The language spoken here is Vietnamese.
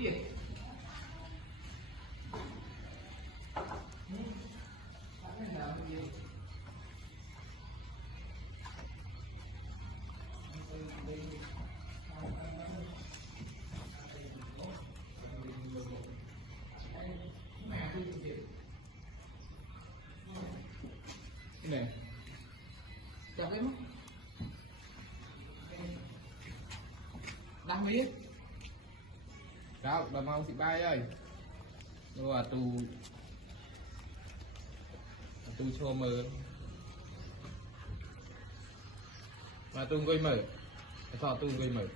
điện này chọc em đang biết đâu bà mau chị bay ơi rồi tu cho mờ mà tu gây mở thọ tu gây mở